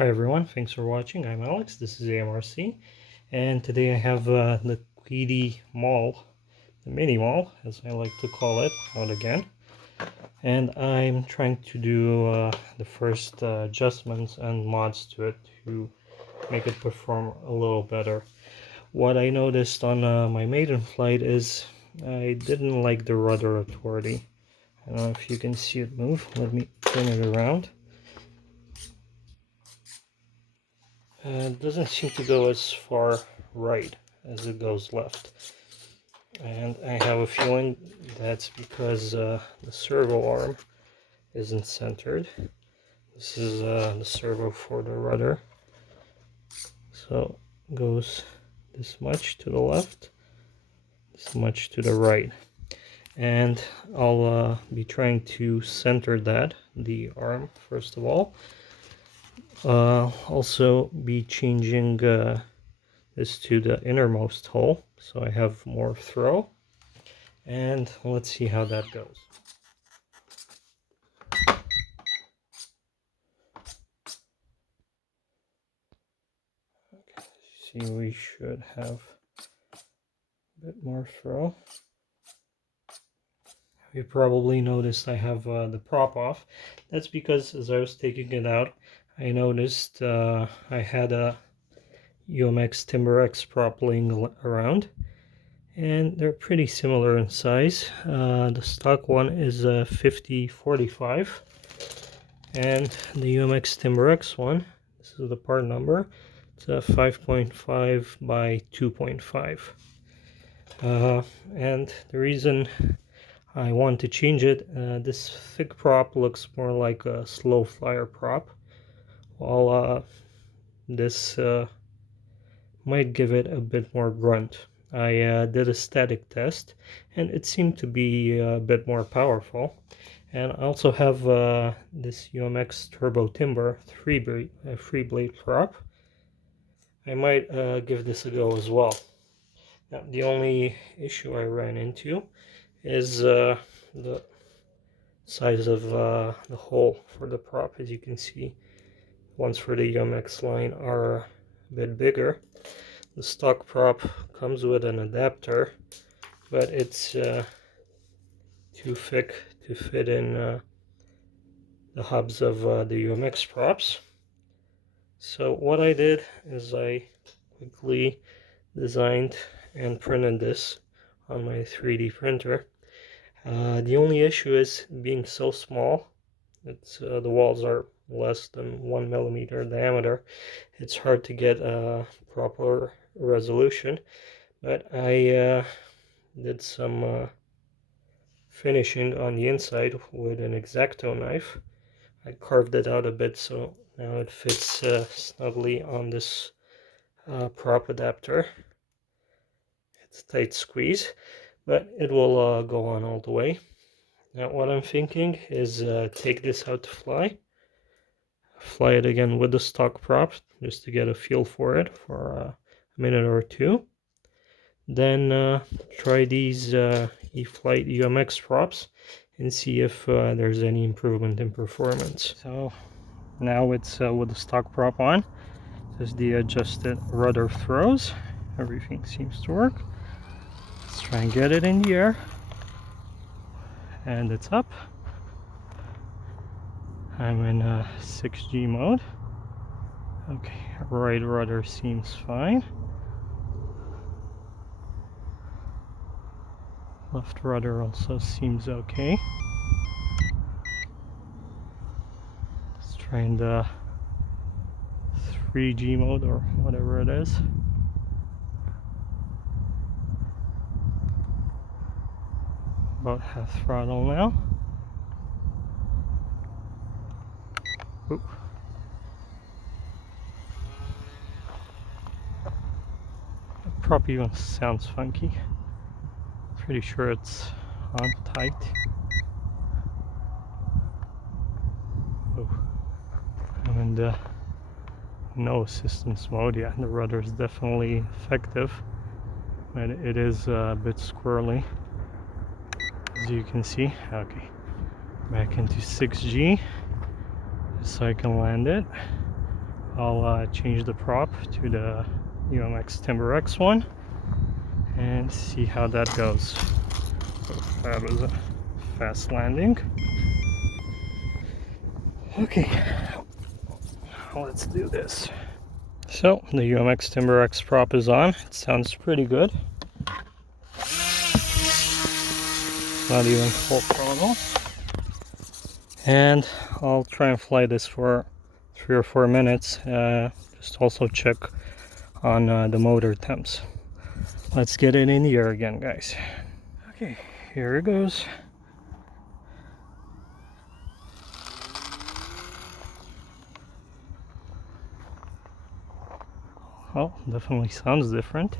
Hi everyone, thanks for watching. I'm Alex, this is AMRC, and today I have the Qidi Maule, the mini Maule, as I like to call it, out again. And I'm trying to do the first adjustments and mods to it to make it perform a little better. What I noticed on my maiden flight is I didn't like the rudder authority. I don't know if you can see it move. Let me turn it around. It doesn't seem to go as far right as it goes left, and I have a feeling that's because the servo arm isn't centered. This is the servo for the rudder, so it goes this much to the left, this much to the right, and I'll be trying to center the arm first of all. Also be changing this to the innermost hole, so I have more throw, and let's see how that goes. Okay, see, we should have a bit more throw. You probably noticed I have the prop off. That's because as I was taking it out, I noticed I had a UMX Timber X prop laying around, and they're pretty similar in size. The stock one is 5045, and the UMX Timber X one, this is the part number, it's a 5.5 by 2.5. And the reason I want to change it, this thick prop looks more like a slow flyer prop, while this might give it a bit more grunt. I did a static test and it seemed to be a bit more powerful. And I also have this UMX Turbo Timber 3-blade prop. I might give this a go as well. Now, the only issue I ran into is the size of the hole for the prop. As you can see, ones for the UMX line are a bit bigger. The stock prop comes with an adapter, but it's too thick to fit in the hubs of the UMX props. So what I did is I quickly designed and printed this on my 3D printer. The only issue is being so small. It's the walls are less than 1 millimeter diameter. It's hard to get a proper resolution, but I did some finishing on the inside with an X-Acto knife. I carved it out a bit so now it fits snugly on this prop adapter. It's a tight squeeze, but it will go on all the way. Now what I'm thinking is take this out to fly it again with the stock prop just to get a feel for it for a minute or two. Then try these E-flite UMX props and see if there's any improvement in performance. So now it's with the stock prop on. There's the adjusted rudder throws. Everything seems to work. Let's try and get it in the air. And it's up. I'm in 6G mode. Okay, right rudder seems fine. Left rudder also seems okay. Let's try in the 3G mode or whatever it is. About half throttle now. Oop. The prop even sounds funky. Pretty sure it's on tight. Oh, I'm in the no assistance mode. Yeah, the rudder is definitely effective, but it is a bit squirrely, as you can see. Okay, back into 6G so I can land it. I'll change the prop to the UMX Timber X one and see how that goes. So that was a fast landing. Okay, let's do this. So the UMX Timber X prop is on. It sounds pretty good. Not even full throttle. And I'll try and fly this for 3 or 4 minutes. Just also check on the motor temps. Let's get it in the air again, guys. Okay, here it goes. Oh, definitely sounds different.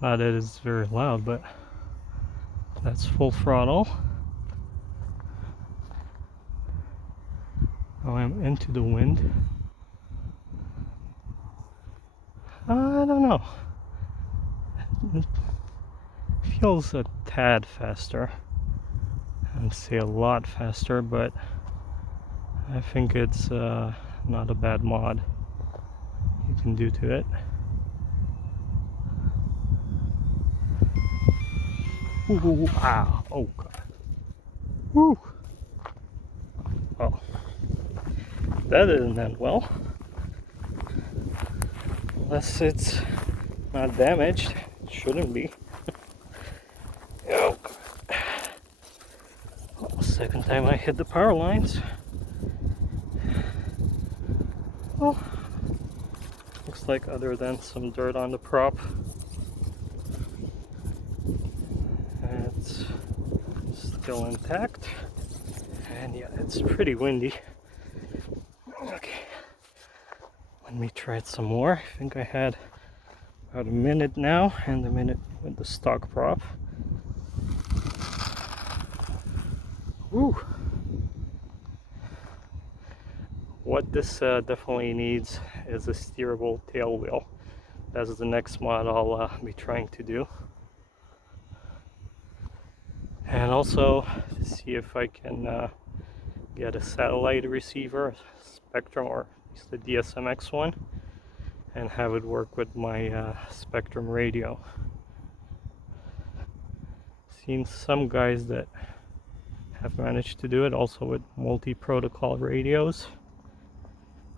Not that it's very loud, but that's full throttle. Now I'm into the wind. I don't know. It feels a tad faster. I would say a lot faster, but I think it's not a bad mod you can do to it. Ooh, ah, oh god. Woo! Oh, that didn't end well. Unless it's not damaged, it shouldn't be. Oh, well, second time I hit the power lines. Well, looks like other than some dirt on the prop, it's still intact. And yeah, it's pretty windy. Okay, let me try it some more. I think I had about a minute now, and a minute with the stock prop. Woo! What this definitely needs is a steerable tail wheel. That's the next mod I'll be trying to do. And also to see if I can get a satellite receiver, Spectrum, or at least the DSMX one, and have it work with my Spectrum radio. Seen some guys that have managed to do it also with multi-protocol radios,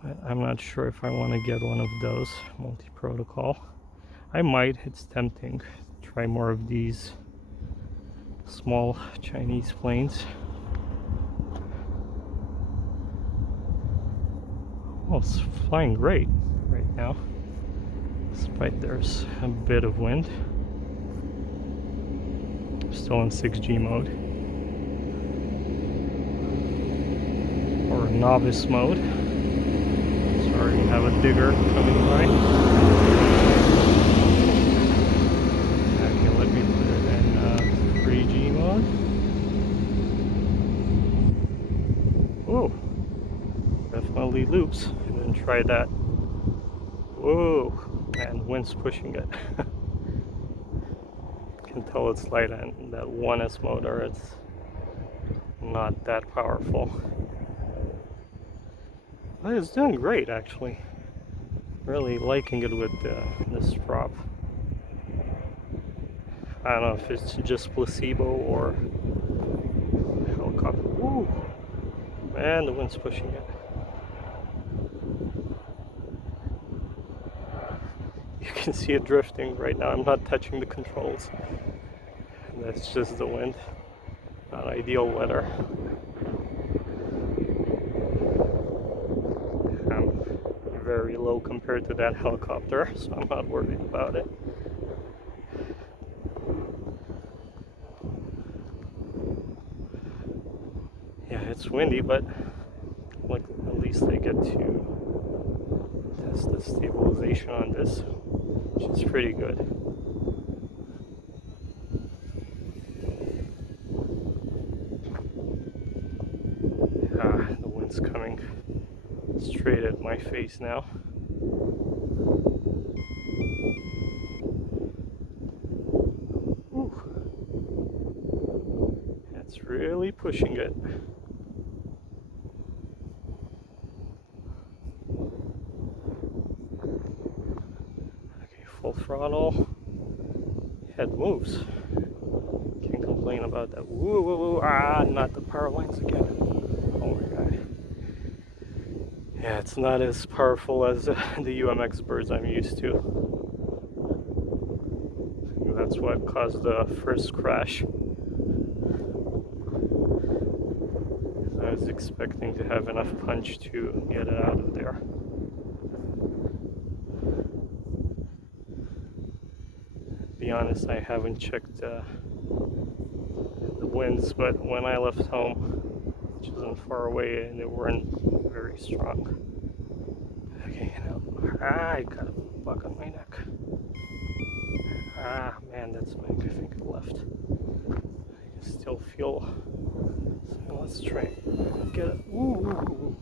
but I'm not sure if I want to get one of those multi-protocol. I might, it's tempting to try more of these small Chinese planes. Oh, it's flying great right now, despite there's a bit of wind. Still in 6G mode, or novice mode. Sorry, we have a digger coming by. Okay, let me put it in 3G mode. Oh, definitely loops. I didn't try that. Whoa, and wind's pushing it. Can tell it's light, and that 1S motor, it's not that powerful. But it's doing great, actually. Really liking it with this prop. I don't know if it's just placebo or helicopter. Woo! Man, the wind's pushing it. You can see it drifting right now. I'm not touching the controls. That's just the wind. Not ideal weather. I'm very low compared to that helicopter, so I'm not worried about it. Yeah, it's windy, but like at least I get to test the stabilization on this, which is pretty good. The wind's coming straight at my face now. Whew. It's really pushing it. full throttle. Head moves. Can't complain about that. Woo, woo, woo. Ah, not the power lines again. Oh my god. Yeah, it's not as powerful as the UMX birds I'm used to. That's what caused the first crash. I was expecting to have enough punch to get it out of there. To be honest, I haven't checked the winds, but when I left home, which isn't far away, they weren't very strong. Okay, now I got a bug on my neck. Ah, man, that's my finger left. I can still feel. So let's try and get it. Ooh.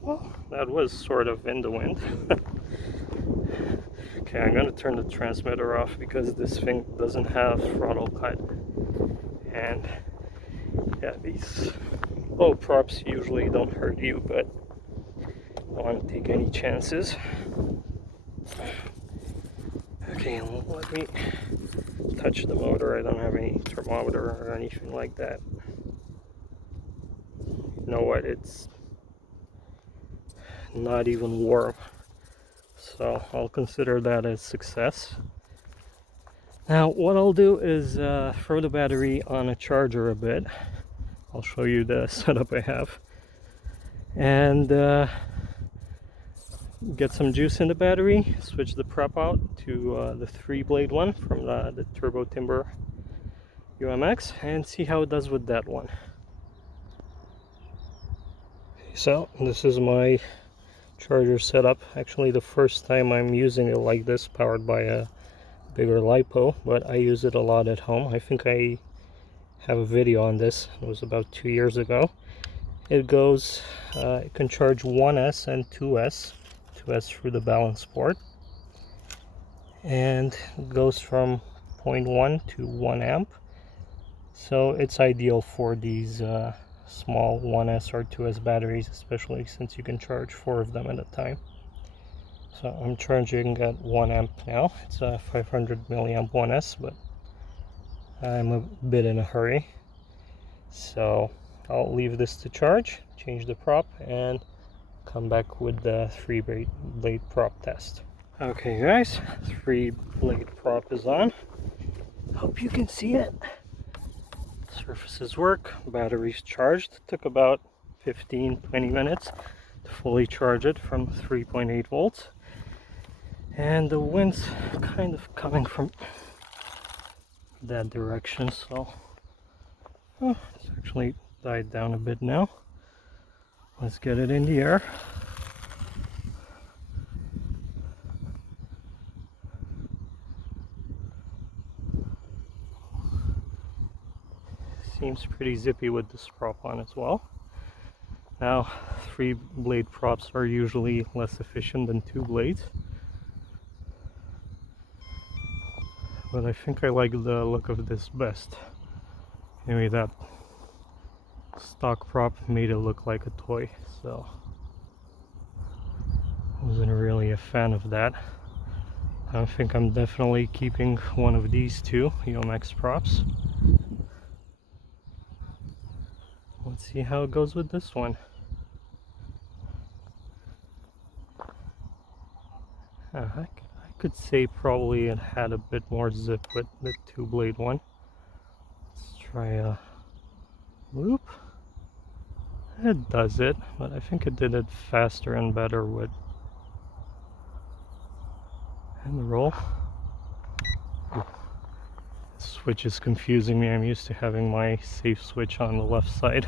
Well, that was sort of in the wind. Okay, I'm gonna turn the transmitter off because this thing doesn't have throttle cut. And yeah, these low props usually don't hurt you, but I don't want to take any chances. Okay, let me touch the motor. I don't have any thermometer or anything like that. You know what? It's not even warm. So I'll consider that a success. Now what I'll do is throw the battery on a charger a bit. I'll show you the setup I have. And get some juice in the battery, switch the prop out to the 3-blade one from the Turbo Timber UMX, and see how it does with that one. So this is my charger setup. Actually the first time I'm using it like this, powered by a bigger LiPo, but I use it a lot at home. I think I have a video on this. It was about 2 years ago. It goes, it can charge 1S and 2S through the balance port, and it goes from 0.1 to 1 amp. So it's ideal for these small 1S or 2S batteries, especially since you can charge 4 of them at a time. So I'm charging at 1 amp now. It's a 500 milliamp 1S, but I'm a bit in a hurry. So I'll leave this to charge, change the prop, and come back with the 3-blade prop test. Okay guys, 3-blade prop is on. Hope you can see it. Surfaces work, battery's charged. Took about 15-20 minutes to fully charge it from 3.8 volts. And the wind's kind of coming from that direction, so it's actually died down a bit now. Let's get it in the air. Seems pretty zippy with this prop on as well. Now, 3-blade props are usually less efficient than 2 blades. But I think I like the look of this best. Anyway, that stock prop made it look like a toy, so I wasn't really a fan of that. I think I'm definitely keeping one of these two UMX props. Let's see how it goes with this one. I could say probably it had a bit more zip with the 2-blade one. Let's try a loop. It does it, but I think it did it faster and better with and the roll. Ooh. Switch is confusing me. I'm used to having my safe switch on the left side.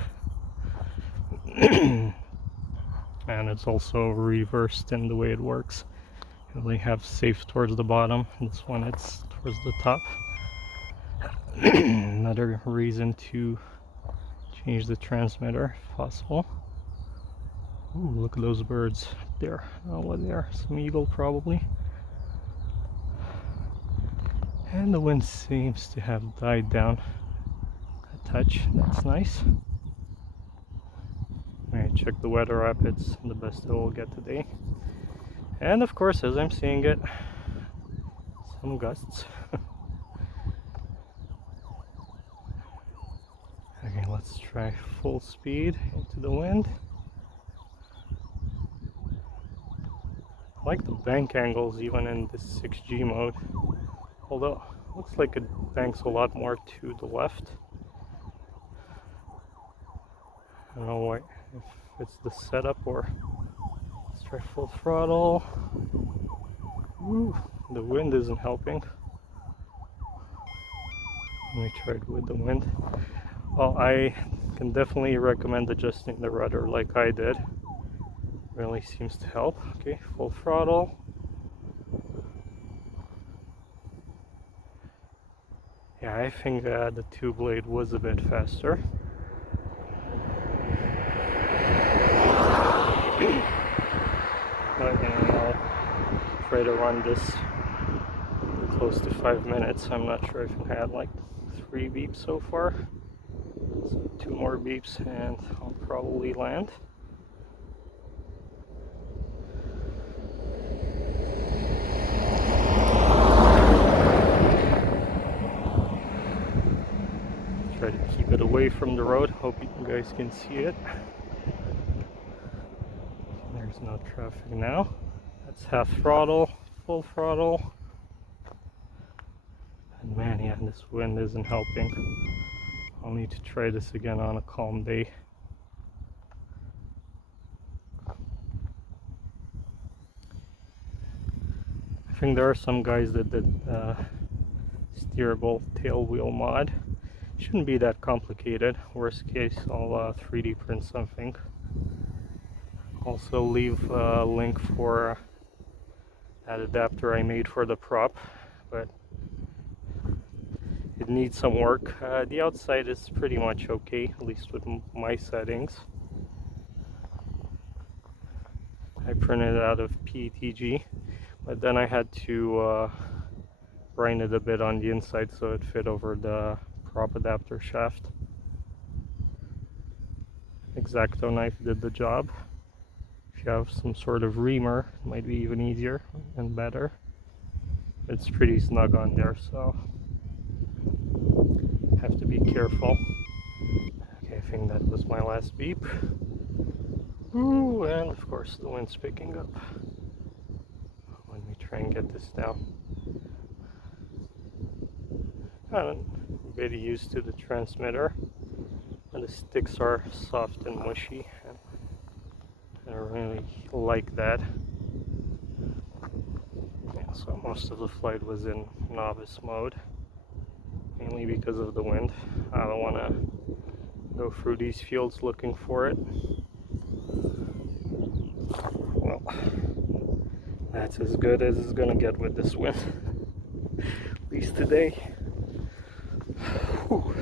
And it's also reversed in the way it works. You only have safe towards the bottom. This one it's towards the top. Another reason to change the transmitter if possible. Ooh, look at those birds there. Oh, what they are? Some eagle probably. And the wind seems to have died down a touch. That's nice. Alright, check the weather app. It's the best it will get today. And of course, as I'm seeing it, some gusts. Okay, let's try full speed into the wind. I like the bank angles even in this 6G mode, although it looks like it banks a lot more to the left. I don't know why, if it's the setup or... Let's try full throttle. Ooh, the wind isn't helping. Let me try it with the wind. Well, I can definitely recommend adjusting the rudder like I did. Really seems to help. Okay, full throttle. Yeah, I think the two blade was a bit faster. But I'll try to run this close to 5 minutes. I'm not sure if I had like 3 beeps so far. So 2 more beeps and I'll probably land. Try to keep it away from the road. Hope you guys can see it. There's no traffic now. That's half throttle, full throttle. And man, yeah, this wind isn't helping. I'll need to try this again on a calm day. I think there are some guys that did steerable tail wheel mod. Shouldn't be that complicated. Worst case, I'll 3D print something. Also leave a link for that adapter I made for the prop, but it needs some work. The outside is pretty much okay, at least with my settings. I printed it out of PETG, but then I had to grind it a bit on the inside so it fit over the prop adapter shaft. X-Acto knife did the job. If you have some sort of reamer, it might be even easier and better. It's pretty snug on there, so have to be careful. Okay, I think that was my last beep. Ooh, and of course the wind's picking up. Let me try and get this down. I'm a bit used to the transmitter, and the sticks are soft and mushy. And I don't really like that. Yeah, so most of the flight was in novice mode, mainly because of the wind. I don't want to go through these fields looking for it. Well, that's as good as it's gonna get with this wind, at least today. Whew.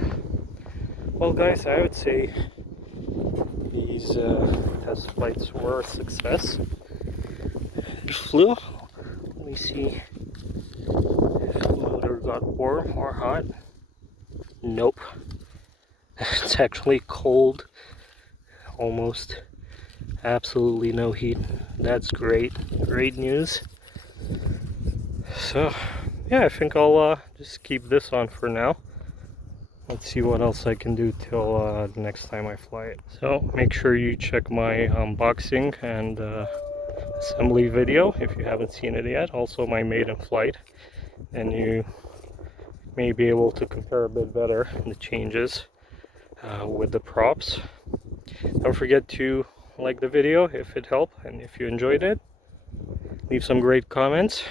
Well guys, I would say these test flights were a success. It flew. Let me see if the motor got warm or hot. Nope. It's actually cold. Almost absolutely no heat. That's great. Great news. So yeah, I think I'll just keep this on for now. Let's see what else I can do till next time I fly it. So make sure you check my unboxing and assembly video if you haven't seen it yet. Also my maiden flight, and you may be able to compare a bit better the changes with the props. Don't forget to like the video if it helped, and if you enjoyed it, leave some great comments.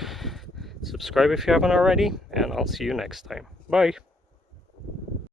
Subscribe if you haven't already, and I'll see you next time. Bye!